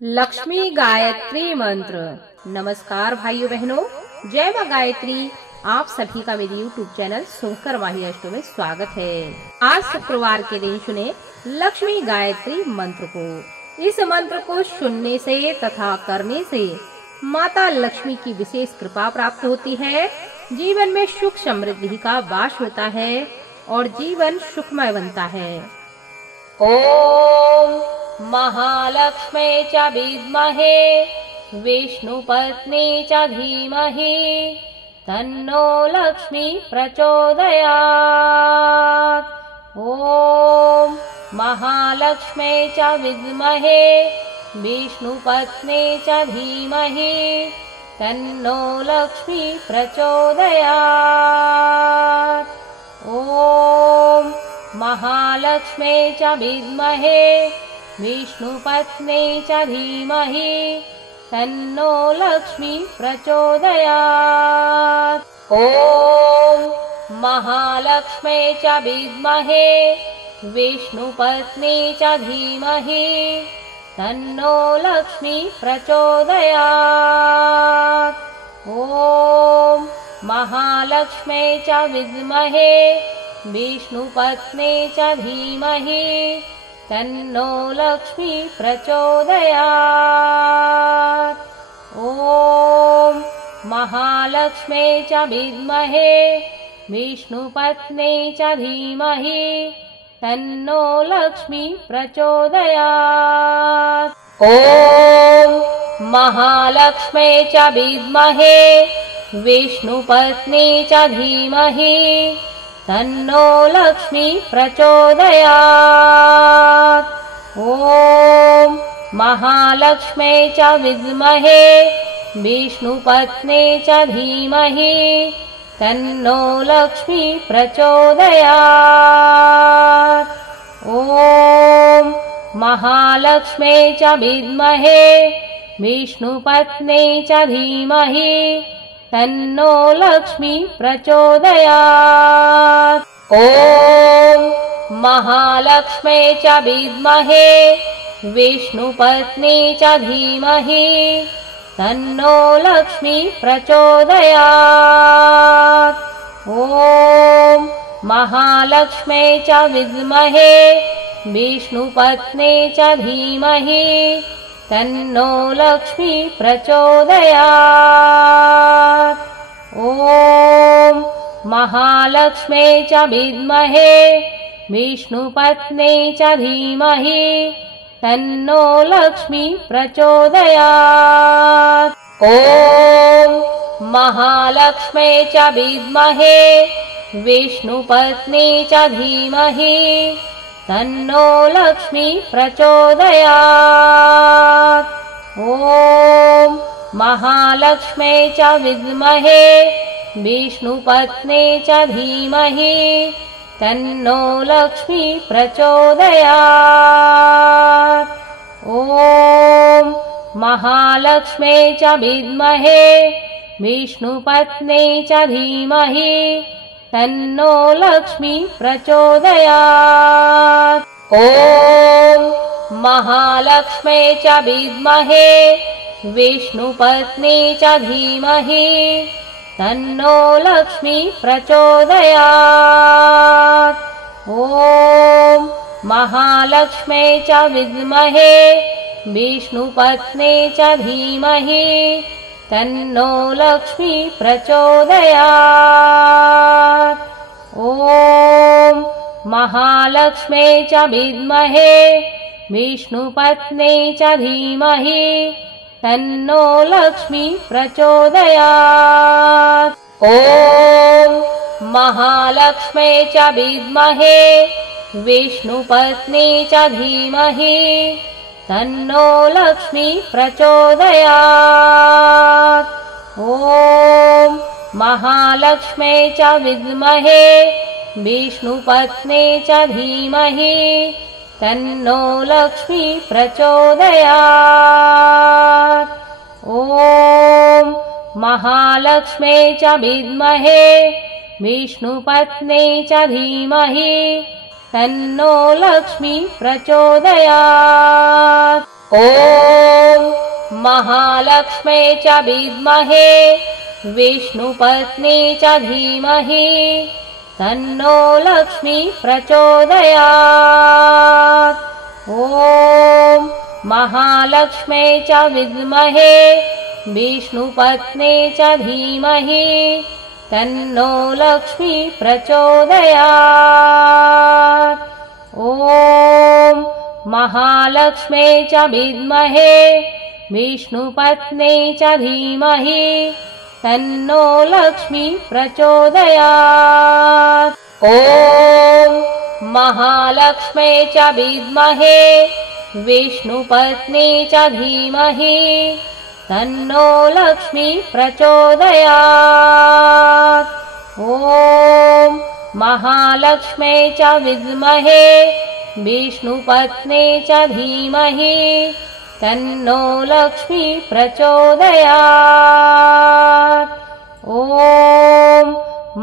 लक्ष्मी गायत्री मंत्र। नमस्कार भाइयों बहनों, जय मां गायत्री। आप सभी का मेरे YouTube चैनल सुनकर माही अष्टों में स्वागत है। आज शुक्रवार के दिन सुने लक्ष्मी गायत्री मंत्र को। इस मंत्र को सुनने से तथा करने से माता लक्ष्मी की विशेष कृपा प्राप्त होती है, जीवन में सुख समृद्धि का वास होता है और जीवन सुखमय बनता है। ओम महालक्ष्मे च विद्महे विष्णुपत्नी च धीमहि तन्नो लक्ष्मी प्रचोदयात्। ओम महालक्ष्मे च विद्महे विष्णुपत्नी च धीमहि तन्नो लक्ष्मी प्रचोदयात्। ओम महालक्ष्मे च विद्महे विष्णुपत्नी च धीमहि तन्नो लक्ष्मी प्रचोदयात्। ओम महालक्ष्मे च विद्महे विष्णुपत्नी च धीमहि तन्नो लक्ष्मी प्रचोदयात्। ओम महालक्ष्मे च विद्महे विष्णुपत्नी च धीमहि तन्नो लक्ष्मी प्रचोदयात्। ओम महालक्ष्मे च विद्महे विष्णुपत्नी च धीमहि तन्नो लक्ष्मी प्रचोदयात्। ओम महालक्ष्मे च विद्महे विष्णुपत्नी च धीमहि तन्नो लक्ष्मी प्रचोदयात्। ओम महालक्ष्मे च विद्महे विष्णुपत्नी च धीमहि तन्नो लक्ष्मी प्रचोदयात्। ओम महालक्ष्मे च विद्महे विष्णुपत्नी च धीमहि तन्नो लक्ष्मी प्रचोदयात्। ओम महालक्ष्मे च विद्महे विष्णुपत्नी च धीमहि तन्नो लक्ष्मी प्रचोदयात्। ओम महालक्ष्मे च विद्महे विष्णुपत्नी च धीमहि तन्नो लक्ष्मी प्रचोदयात्। ओम महालक्ष्मे च विद्महे विष्णुपत्नी च धीमहि तन्नो लक्ष्मी प्रचोदयात्। ओम महालक्ष्मे च विद्महे विष्णुपत्नी च धीमहि तन्नो लक्ष्मी प्रचोदयात्। ओम महालक्ष्मे च विद्महे विष्णुपत्नी च धीमहि तन्नो लक्ष्मी प्रचोदयात्। ओम महालक्ष्मे च विद्महे विष्णुपत्नी च धीमहि तन्नो लक्ष्मी प्रचोदयात्। ओम महालक्ष्मे च विद्महे विष्णुपत्नी च धीमहि तन्नो लक्ष्मी प्रचोदयात्। ओम महालक्ष्मे च विद्महे विष्णुपत्नी च धीमहि तन्नो लक्ष्मी प्रचोदयात्। ओम महालक्ष्मे च विद्महे विष्णुपत्नी च धीमहि तन्नो लक्ष्मी प्रचोदयात्। ओम महालक्ष्मे च विद्महे विष्णुपत्नी च धीमहि तन्नो लक्ष्मी प्रचोदयात्। ओम महालक्ष्मे च विद्महे विष्णुपत्नी च धीमहि तन्नो लक्ष्मी प्रचोदयात्। ओम महालक्ष्मे च विद्महे विष्णुपत्नी च धीमहि तन्नो लक्ष्मी प्रचोदयात्। ओम महालक्ष्म्यै च विद्महे विष्णुपत्न्यै च धीमहि तन्नो लक्ष्मी प्रचोदयात्। ॐ महालक्ष्म्यै च विद्महे विष्णुपत्न्यै च धीमहि तन्नो लक्ष्मी प्रचोदयात्। ॐ महालक्ष्म्यै च विद्महे विष्णुपत्न्यै च धीमहि तन्नो लक्ष्मी प्रचोदयात्। ॐ महालक्ष्म्यै च विद्महे विष्णुपत्न्यै च धीमहि तन्नो लक्ष्मी प्रचोदयात्। ॐ महालक्ष्म्यै च विद्महे विष्णुपत्न्यै च धीमहि तन्नो लक्ष्मी प्रचोदयात्। ॐ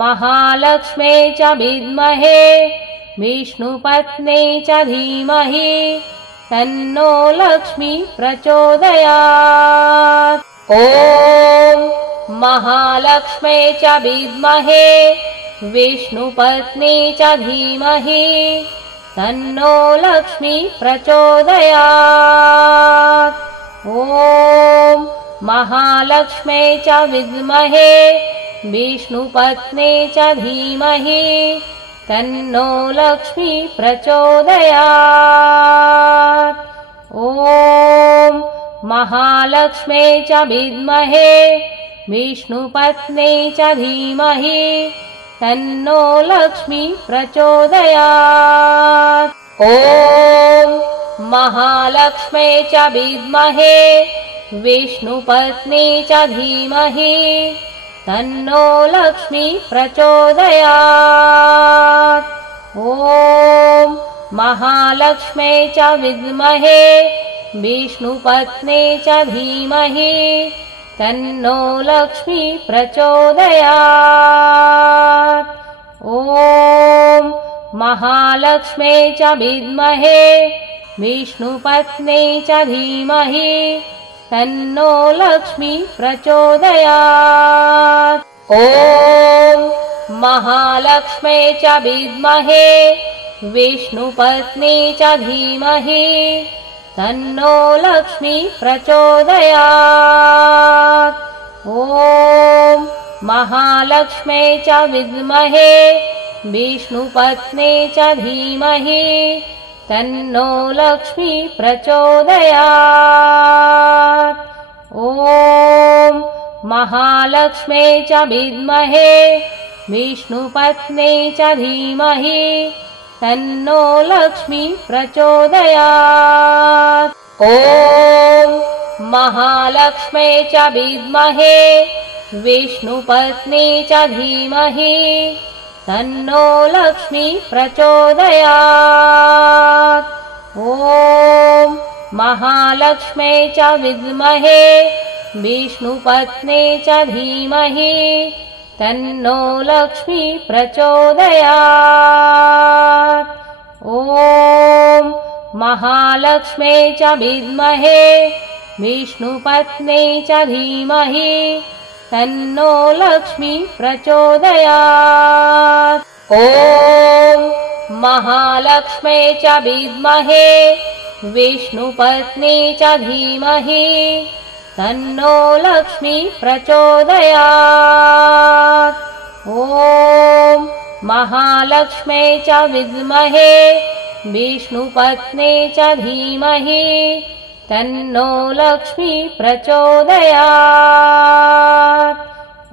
महालक्ष्म्यै च विद्महे विष्णुपत्न्यै च धीमहि तन्नो लक्ष्मी प्रचोदयात्। ॐ महालक्ष्म्यै च विद्महे विष्णुपत्न्यै च धीमहि तन्नो लक्ष्मी प्रचोदयात्। ॐ महालक्ष्म्यै च विद्महे विष्णुपत्न्यै च धीमहि तन्नो लक्ष्मी प्रचोदयात्। ॐ महालक्ष्म्यै च विद्महे विष्णुपत्न्यै च धीमहि तन्नो लक्ष्मी प्रचोदयात्। ॐ महालक्ष्म्यै च विद्महे विष्णुपत्न्यै च धीमहि तन्नो लक्ष्मी प्रचोदयात्। ॐ महालक्ष्म्यै च विद्महे विष्णुपत्न्यै च धीमहि तन्नो लक्ष्मी प्रचोदयात्। ॐ महालक्ष्म्यै च विद्महे विष्णुपत्न्यै च धीमहि तन्नो लक्ष्मी प्रचोदयात्। ॐ महालक्ष्म्यै च विद्महे विष्णुपत्न्यै च धीमहि तन्नो लक्ष्मी प्रचोदयात्। ॐ महालक्ष्म्यै च विद्महे विष्णुपत्न्यै च धीमहि तन्नो लक्ष्मी प्रचोदयात्। ॐ महालक्ष्म्यै च विद्महे विष्णुपत्न्यै च धीमहि तन्नो लक्ष्मी प्रचोदयात्। ॐ महालक्ष्म्यै च विद्महे विष्णुपत्न्यै च धीमहि तन्नो लक्ष्मी प्रचोदयात्। ॐ महालक्ष्म्यै च विद्महे विष्णुपत्न्यै च धीमहि तन्नो लक्ष्मी प्रचोदयात्। ॐ महालक्ष्म्यै च विद्महे विष्णुपत्न्यै च धीमहि तन्नो लक्ष्मी प्रचोदयात्। ॐ महालक्ष्म्यै च विद्महे विष्णुपत्न्यै च धीमहि तन्नो लक्ष्मी प्रचोदयात्। ॐ महालक्ष्म्यै च विद्महे विष्णुपत्न्यै च धीमहि तन्नो लक्ष्मी प्रचोदयात्।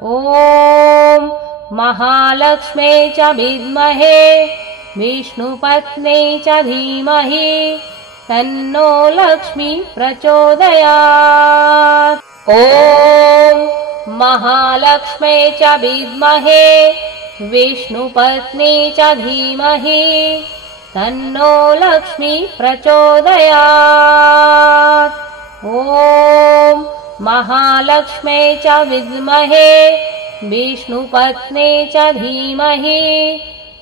ॐ महालक्ष्म्यै च विद्महे विष्णुपत्न्यै च धीमहि तन्नो लक्ष्मी प्रचोदयात्। ॐ महालक्ष्म्यै च विद्महे विष्णुपत्न्यै च धीमहि तन्नो लक्ष्मी प्रचोदयात्। ॐ महालक्ष्म्यै च विद्महे विष्णुपत्न्यै च धीमहि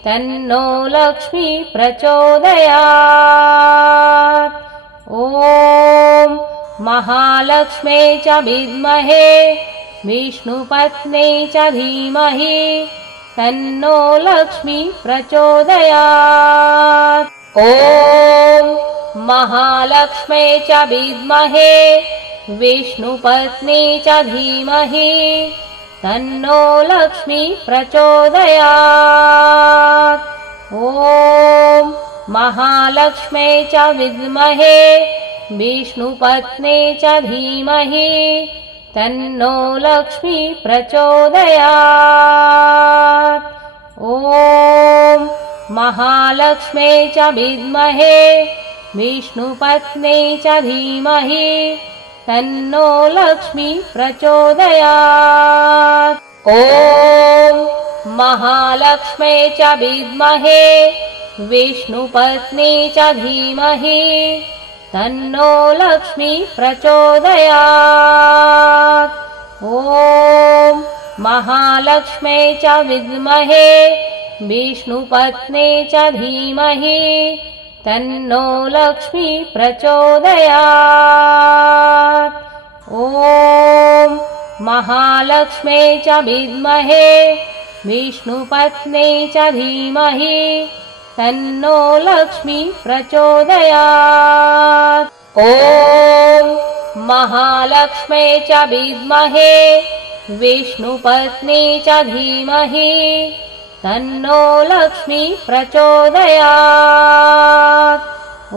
तन्नो लक्ष्मी प्रचोदयात्। ॐ महालक्ष्म्यै च विद्महे विष्णुपत्न्यै च धीमहि तन्नो लक्ष्मी प्रचोदयात्। ॐ महालक्ष्म्यै च विद्महे विष्णुपत्न्यै च धीमहि तन्नो लक्ष्मी प्रचोदयात्। ॐ महालक्ष्म्यै च विद्महे विष्णुपत्न्यै च धीमहि तन्नो लक्ष्मी प्रचोदयात्। ॐ महालक्ष्म्यै च विद्महे विष्णुपत्न्यै च धीमहि तन्नो लक्ष्मी प्रचोदयात्। ॐ महालक्ष्म्यै च विद्महे विष्णुपत्न्यै च धीमहि तन्नो लक्ष्मी प्रचोदयात्। ॐ महालक्ष्म्यै च विद्महे विष्णुपत्न्यै च धीमहि तन्नो लक्ष्मी प्रचोदयात्। ॐ महालक्ष्म्यै च विद्महे विष्णुपत्न्यै च धीमहि तन्नो लक्ष्मी प्रचोदयात्। ॐ महालक्ष्म्यै च विद्महे विष्णुपत्न्यै च धीमहि तन्नो लक्ष्मी प्रचोदयात्। ॐ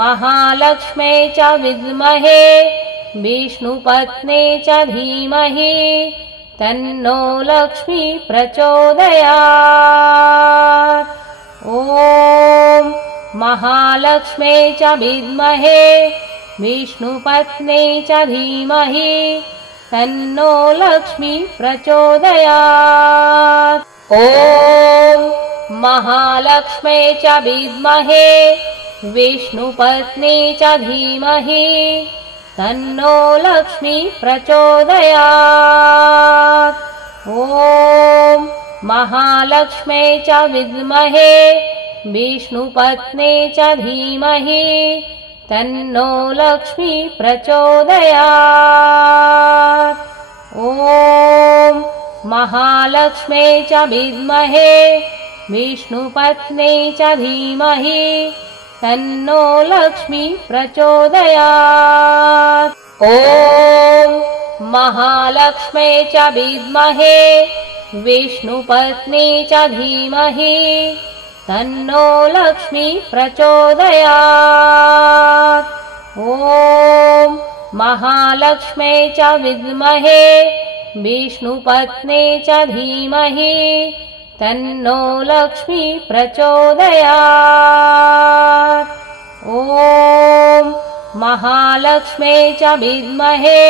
महालक्ष्म्यै च विद्महे विष्णुपत्न्यै च धीमहि तन्नो लक्ष्मी प्रचोदयात्। ॐ महालक्ष्म्यै च विद्महे विष्णुपत्न्यै च धीमहि तन्नो लक्ष्मी प्रचोदयात्। ॐ महालक्ष्म्यै च विद्महे विष्णुपत्न्यै च धीमहि तन्नो लक्ष्मी प्रचोदयात्। ॐ महालक्ष्म्यै च विद्महे विष्णुपत्न्यै च धीमहि तन्नो लक्ष्मी प्रचोदयात्। ॐ महालक्ष्म्यै च विद्महे विष्णुपत्न्यै च धीमहि तन्नो लक्ष्मी प्रचोदयात्। ॐ महालक्ष्म्यै च विद्महे विष्णुपत्न्यै च धीमहि तन्नो लक्ष्मी प्रचोदयात्। ॐ महालक्ष्म्यै च विद्महे विष्णुपत्न्यै च धीमहि तन्नो लक्ष्मी प्रचोदयात्। ॐ महालक्ष्म्यै च विद्महे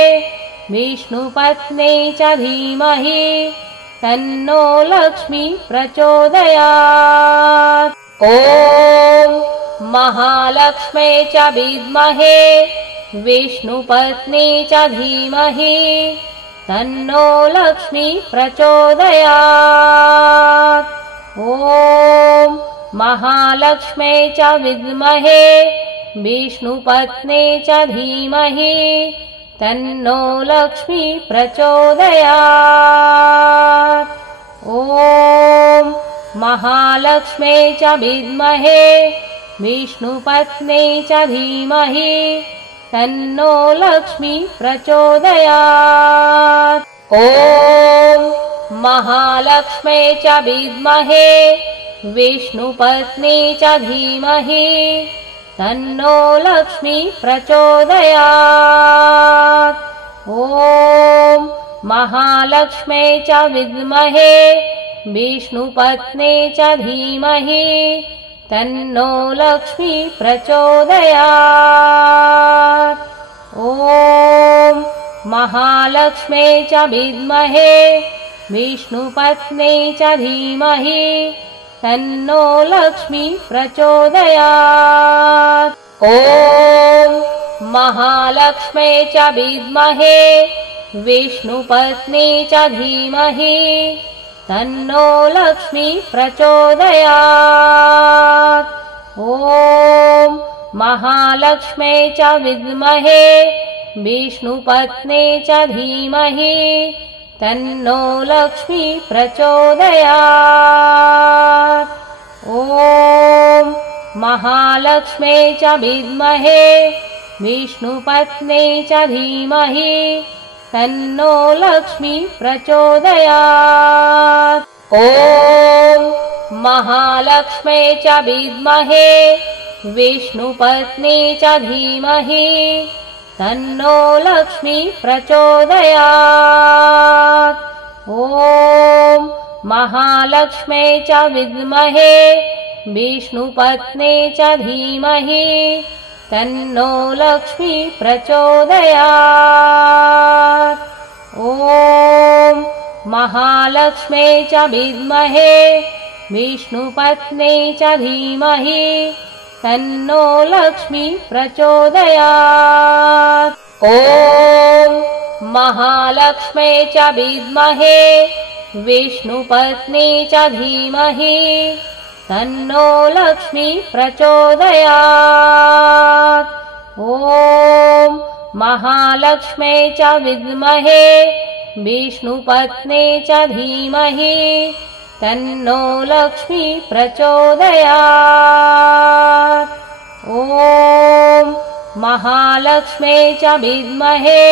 विष्णुपत्न्यै च धीमहि तन्नो लक्ष्मी प्रचोदयात्। ॐ महालक्ष्म्यै च विद्महे विष्णुपत्न्यै च धीमहि तन्नो लक्ष्मी प्रचोदयात्। ॐ महालक्ष्म्यै च विद्महे विष्णुपत्न्यै च धीमहि तन्नो लक्ष्मी प्रचोदयात्। ॐ महालक्ष्म्यै च विद्महे विष्णुपत्न्यै च धीमहि तन्नो लक्ष्मी प्रचोदयात्। ॐ महालक्ष्म्यै च विद्महे विष्णुपत्न्यै च धीमहि तन्नो लक्ष्मी प्रचोदयात्। ॐ महालक्ष्म्यै च विद्महे विष्णुपत्न्यै च धीमहि तन्नो लक्ष्मी प्रचोदयात्। ॐ महालक्ष्म्यै च विद्महे विष्णुपत्न्यै च धीमहि तन्नो लक्ष्मी प्रचोदयात्। ॐ महालक्ष्म्यै च विद्महे विष्णुपत्न्यै च धीमहि तन्नो लक्ष्मी प्रचोदयात्। ॐ महालक्ष्म्यै च विद्महे विष्णुपत्न्यै च धीमहि तन्नो लक्ष्मी प्रचोदयात्। ॐ महालक्ष्म्यै च विद्महे विष्णुपत्न्यै च धीमहि तन्नो लक्ष्मी प्रचोदयात्। ॐ महालक्ष्म्यै च विद्महे विष्णुपत्न्यै च धीमहि तन्नो लक्ष्मी प्रचोदयात्। ॐ महालक्ष्म्यै च विद्महे विष्णुपत्न्यै च धीमहि तन्नो लक्ष्मी प्रचोदयात्। ॐ महालक्ष्म्यै च विद्महे विष्णुपत्न्यै च धीमहि तन्नो लक्ष्मी प्रचोदयात्। ॐ महालक्ष्म्यै च विद्महे विष्णुपत्न्यै च धीमहि तन्नो लक्ष्मी प्रचोदयात्। ॐ महालक्ष्म्यै च विद्महे विष्णुपत्न्यै च धीमहि तन्नो लक्ष्मी प्रचोदयात्। ॐ महालक्ष्म्यै च विद्महे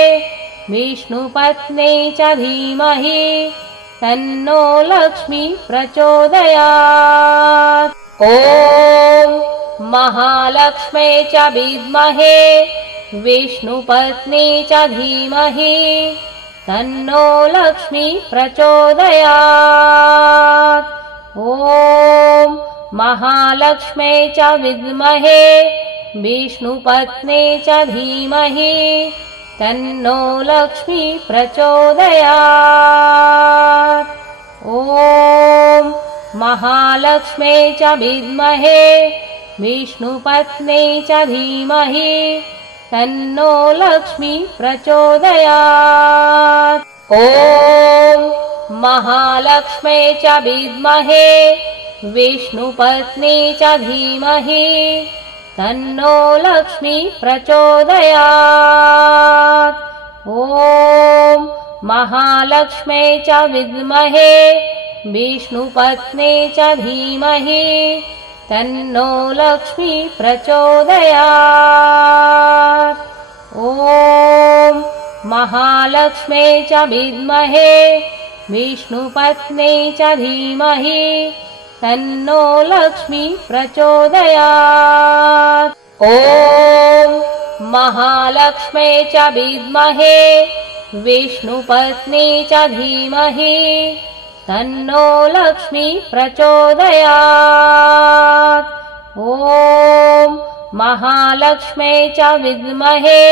विष्णुपत्न्यै च धीमहि तन्नो लक्ष्मी प्रचोदयात्। ॐ महालक्ष्म्यै च विद्महे विष्णुपत्न्यै च धीमहि तन्नो लक्ष्मी प्रचोदयात्। ॐ महालक्ष्म्यै च विद्महे विष्णुपत्न्यै च धीमहि तन्नो लक्ष्मी प्रचोदयात्। ॐ महालक्ष्म्यै च विद्महे विष्णुपत्न्यै च धीमहि तन्नो लक्ष्मी प्रचोदयात्। ॐ महालक्ष्म्यै च विद्महे विष्णुपत्न्यै च धीमहि तन्नो लक्ष्मी प्रचोदयात्। ॐ महालक्ष्म्यै च विद्महे विष्णुपत्न्यै च धीमहि तन्नो लक्ष्मी प्रचोदयात्। ॐ महालक्ष्म्यै च विद्महे विष्णुपत्न्यै च धीमहि तन्नो लक्ष्मी प्रचोदयात्। ॐ महालक्ष्म्यै च विद्महे विष्णुपत्न्यै च धीमहि तन्नो लक्ष्मी प्रचोदयात्। ॐ महालक्ष्म्यै च विद्महे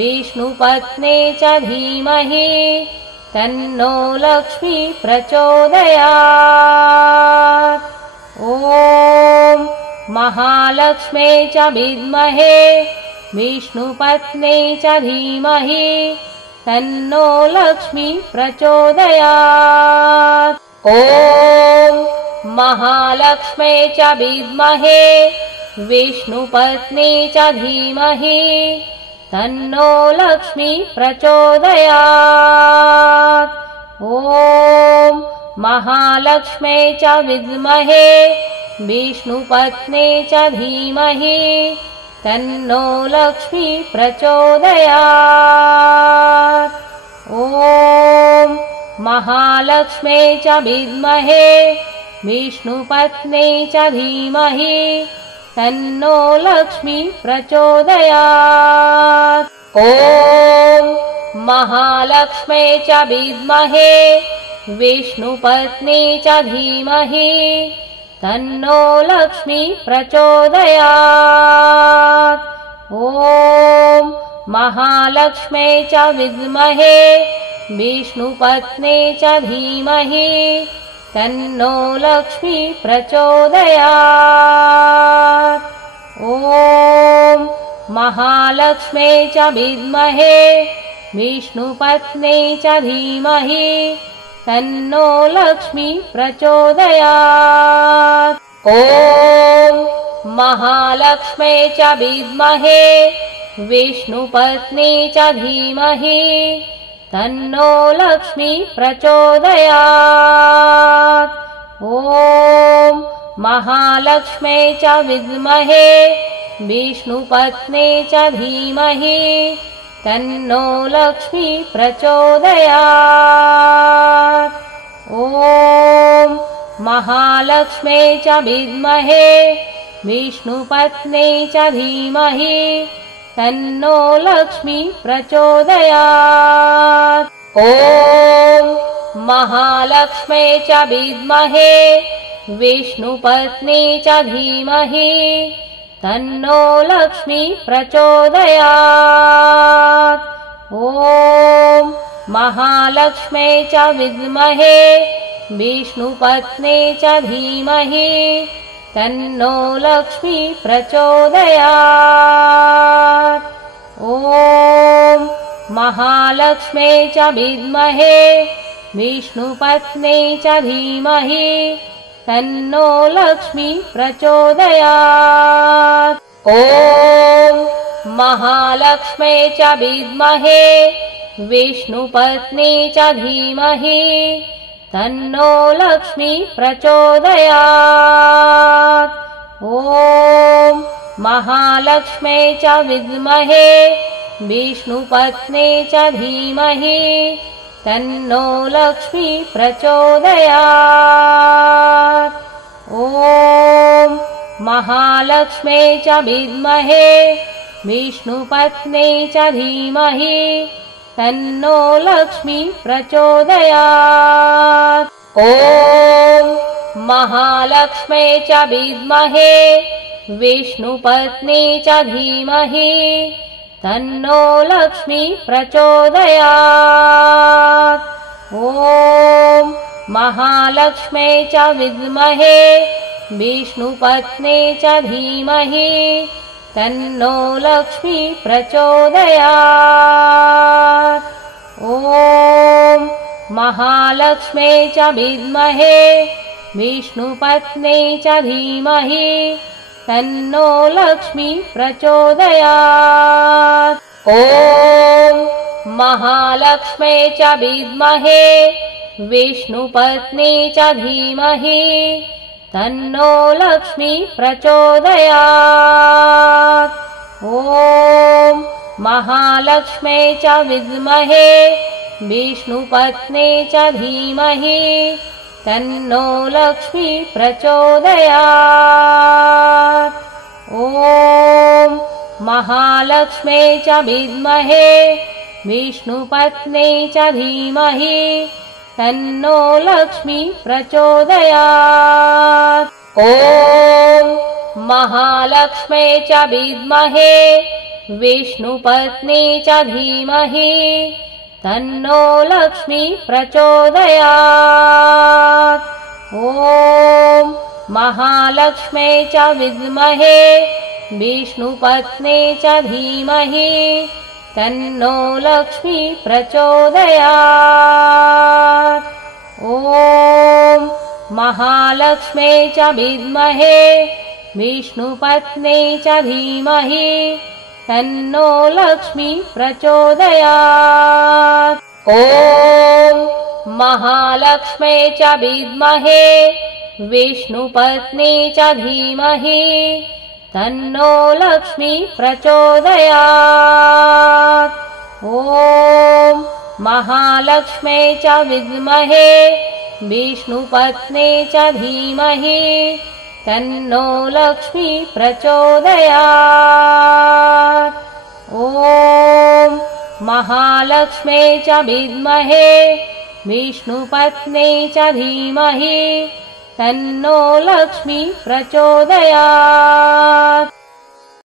विष्णुपत्न्यै च धीमहि तन्नो लक्ष्मी प्रचोदयात्। ॐ महालक्ष्म्यै च विद्महे विष्णुपत्न्यै च धीमहि तन्नो लक्ष्मी प्रचोदयात्। ॐ महालक्ष्म्यै च विद्महे विष्णुपत्न्यै च धीमहि तन्नो लक्ष्मी प्रचोदयात्। ॐ महालक्ष्म्यै च विद्महे विष्णुपत्न्यै च धीमहि तन्नो लक्ष्मी प्रचोदयात्। ॐ महालक्ष्म्यै च विद्महे विष्णुपत्न्यै च धीमहि तन्नो लक्ष्मी प्रचोदयात्। ॐ महालक्ष्म्यै च विद्महे विष्णुपत्न्यै च धीमहि तन्नो लक्ष्मी प्रचोदयात्। ॐ महालक्ष्म्यै च विद्महे विष्णुपत्न्यै च धीमहि तन्नो लक्ष्मी प्रचोदयात्। ॐ महालक्ष्म्यै च विद्महे विष्णुपत्न्यै च धीमहि तन्नो लक्ष्मी प्रचोदयात्। ॐ महालक्ष्म्यै च विद्महे विष्णुपत्नी च धीमहि तन्नो लक्ष्मी प्रचोदयात्। ॐ महालक्ष्म्यै च विद्महे विष्णुपत्नी च धीमहि तन्नो लक्ष्मी प्रचोदयात्। ॐ महालक्ष्म्यै च विद्महे विष्णुपत्नी च धीमहि तन्नो लक्ष्मी प्रचोदयात्। ॐ महालक्ष्म्यै च विद्महे विष्णुपत्नी च धीमहि तन्नो लक्ष्मी प्रचोदयात्। ॐ महालक्ष्म्यै च विद्महे विष्णुपत्नी च धीमहि तन्नो लक्ष्मी प्रचोदयात्। ॐ महालक्ष्म्यै च विद्महे विष्णुपत्नी च धीमहि तन्नो लक्ष्मी प्रचोदयात्। ॐ महालक्ष्म्यै च विद्महे विष्णुपत्नी च धीमहि तन्नो लक्ष्मी प्रचोदयात्। ॐ महालक्ष्म्यै च विद्महे विष्णुपत्नी च धीमहि तन्नो लक्ष्मी प्रचोदयात्। ॐ महालक्ष्म्यै च विद्महे विष्णुपत्नी च धीमहि तन्नो लक्ष्मी प्रचोदयात्। ॐ महालक्ष्म्यै च विद्महे विष्णुपत्नी च धीमहि तन्नो लक्ष्मी प्रचोदयात्। ॐ महालक्ष्म्यै च विद्महे विष्णुपत्नी च धीमहि तन्नो लक्ष्मी प्रचोदयात्। ॐ महालक्ष्म्यै च विद्महे विष्णुपत्नी च धीमहि तन्नो लक्ष्मी प्रचोदयात्। ॐ महालक्ष्म्यै च विद्महे विष्णुपत्नी च धीमहि तन्नो लक्ष्मी प्रचोदयात्। ॐ महालक्ष्म्यै च विद्महे विष्णुपत्नी च धीमहि तन्नो लक्ष्मी प्रचोदयात्। ॐ महालक्ष्म्यै च विद्महे विष्णुपत्नी च धीमहि तन्नो लक्ष्मी प्रचोदयात्। ॐ महालक्ष्म्यै च विद्महे विष्णुपत्नी च धीमहि तन्नो लक्ष्मी प्रचोदयात्। ॐ महालक्ष्म्यै च विद्महे विष्णुपत्नी च धीमहि तन्नो लक्ष्मी प्रचोदयात्। ॐ महालक्ष्म्यै च विद्महे विष्णुपत्नी च धीमहि तन्नो लक्ष्मी प्रचोदयात्। ॐ महालक्ष्म्यै च विद्महे विष्णुपत्नी च धीमहि तन्नो लक्ष्मी प्रचोदयात्। ॐ महालक्ष्म्यै च विद्महे विष्णुपत्नी च धीमहि तन्नो लक्ष्मी प्रचोदयात्। ॐ महालक्ष्म्यै च विद्महे विष्णुपत्नी च धीमहि तन्नो लक्ष्मी प्रचोदयात्।